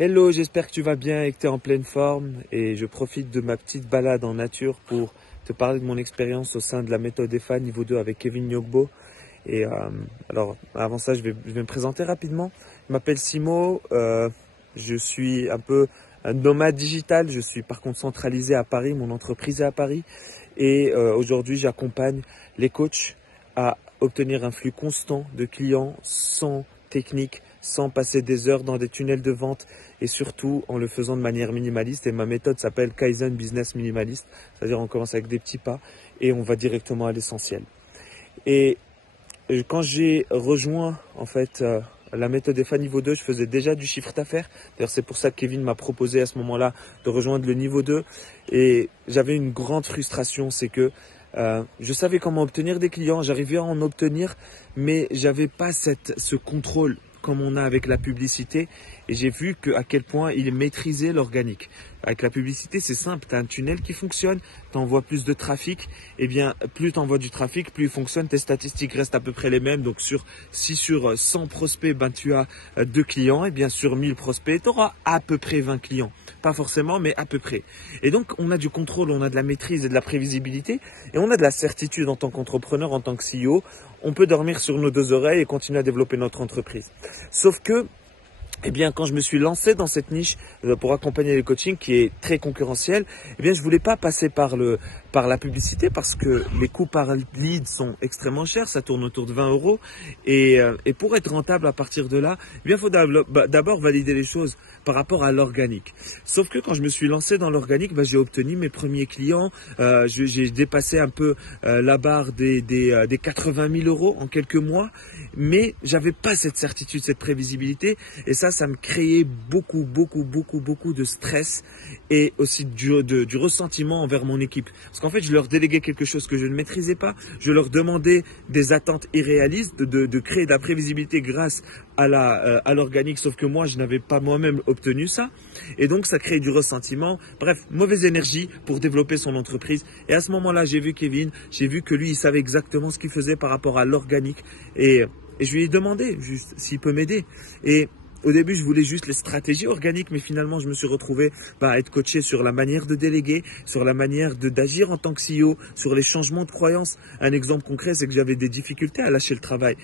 Hello, j'espère que tu vas bien et que tu es en pleine forme et je profite de ma petite balade en nature pour te parler de mon expérience au sein de la méthode EFA niveau 2 avec Kevin Nyogbo. Et alors avant ça, je vais me présenter rapidement. Je m'appelle Simo, je suis un peu un nomade digital, je suis par contre centralisé à Paris, mon entreprise est à Paris et aujourd'hui j'accompagne les coachs à obtenir un flux constant de clients sans technique, sans passer des heures dans des tunnels de vente et surtout en le faisant de manière minimaliste. Et ma méthode s'appelle Kaizen Business Minimaliste, c'est-à-dire on commence avec des petits pas et on va directement à l'essentiel. Et quand j'ai rejoint en fait la méthode EFA niveau 2, je faisais déjà du chiffre d'affaires. D'ailleurs, c'est pour ça que Kevin m'a proposé à ce moment-là de rejoindre le niveau 2 et j'avais une grande frustration, c'est que je savais comment obtenir des clients, j'arrivais à en obtenir, mais j'avais pas ce contrôle comme on a avec la publicité et j'ai vu à quel point il maîtrisait l'organique. Avec la publicité, c'est simple, tu as un tunnel qui fonctionne, tu envoies plus de trafic, et bien plus tu envoies du trafic, plus il fonctionne, tes statistiques restent à peu près les mêmes. Donc si sur 100 prospects, tu as 2 clients, et bien sur 1000 prospects, tu auras à peu près 20 clients. Pas forcément, mais à peu près. Et donc, on a du contrôle, on a de la maîtrise et de la prévisibilité, et on a de la certitude en tant qu'entrepreneur, en tant que CEO. On peut dormir sur nos deux oreilles et continuer à développer notre entreprise. Sauf que, eh bien, quand je me suis lancé dans cette niche pour accompagner les coachings qui est très concurrentielle, eh bien, je voulais pas passer par la publicité parce que les coûts par lead sont extrêmement chers, ça tourne autour de 20 €. Et pour être rentable à partir de là, eh bien, il faut d'abord valider les choses par rapport à l'organique. Sauf que quand je me suis lancé dans l'organique, j'ai obtenu mes premiers clients, j'ai dépassé un peu la barre des 80 000 € en quelques mois, mais j'avais pas cette certitude, cette prévisibilité, et ça me créait beaucoup de stress et aussi du ressentiment envers mon équipe. Parce qu'en fait, je leur déléguais quelque chose que je ne maîtrisais pas, je leur demandais des attentes irréalistes, de créer de la prévisibilité grâce à l'organique, sauf que moi, je n'avais pas moi-même obtenu ça. Et donc, ça crée du ressentiment. Bref, mauvaise énergie pour développer son entreprise. Et à ce moment-là, j'ai vu Kevin, j'ai vu que lui, il savait exactement ce qu'il faisait par rapport à l'organique. Et je lui ai demandé juste s'il peut m'aider. Et au début, je voulais juste les stratégies organiques, mais finalement, je me suis retrouvé à être coaché sur la manière de déléguer, sur la manière d'agir en tant que CEO, sur les changements de croyances. Un exemple concret, c'est que j'avais des difficultés à lâcher le travail.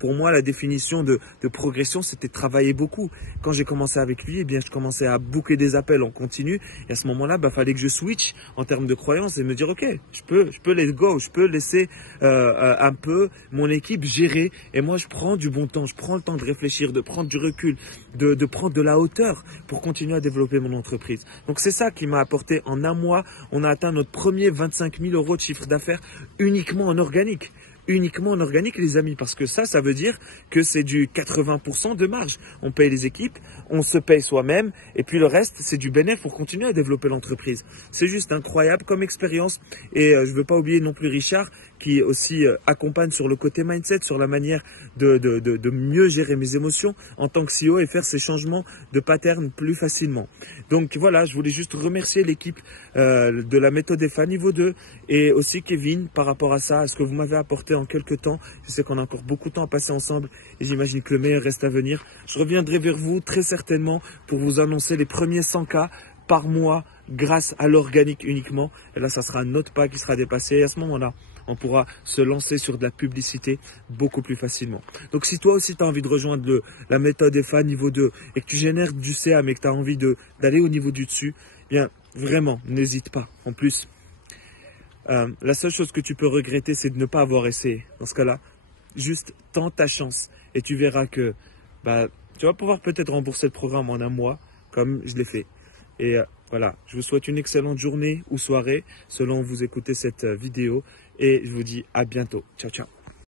Pour moi, la définition de progression, c'était travailler beaucoup. Quand j'ai commencé avec lui, eh bien, je commençais à booker des appels en continu. Et à ce moment-là, fallait que je switch en termes de croyances et me dire, OK, je peux let go, je peux laisser un peu mon équipe gérer. Et moi, je prends du bon temps, je prends le temps de réfléchir, de prendre du recul, de prendre de la hauteur pour continuer à développer mon entreprise. Donc c'est ça qui m'a apporté en un mois, on a atteint notre premier 25 000 € de chiffre d'affaires uniquement en organique. Uniquement en organique, les amis, parce que ça veut dire que c'est du 80% de marge. On paye les équipes, on se paye soi-même, et puis le reste, c'est du bénéfice pour continuer à développer l'entreprise. C'est juste incroyable comme expérience, et je ne veux pas oublier non plus Richard, qui aussi accompagne sur le côté mindset, sur la manière de mieux gérer mes émotions en tant que CEO et faire ces changements de pattern plus facilement. Donc voilà, je voulais juste remercier l'équipe de la méthode EFA niveau 2 et aussi Kevin par rapport à ça, à ce que vous m'avez apporté en quelques temps. Je sais qu'on a encore beaucoup de temps à passer ensemble et j'imagine que le meilleur reste à venir. Je reviendrai vers vous très certainement pour vous annoncer les premiers 100 K par mois grâce à l'organique uniquement. Et là, ça sera un autre pas qui sera dépassé. Et à ce moment-là, on pourra se lancer sur de la publicité beaucoup plus facilement. Donc, si toi aussi, tu as envie de rejoindre la méthode EFA niveau 2 et que tu génères du CA, mais que tu as envie d'aller au niveau du dessus, bien, vraiment, n'hésite pas. En plus, la seule chose que tu peux regretter, c'est de ne pas avoir essayé. Dans ce cas-là, juste tente ta chance et tu verras que tu vas pouvoir peut-être rembourser le programme en un mois, comme je l'ai fait. Et voilà, je vous souhaite une excellente journée ou soirée, selon où vous écoutez cette vidéo. Et je vous dis à bientôt. Ciao, ciao.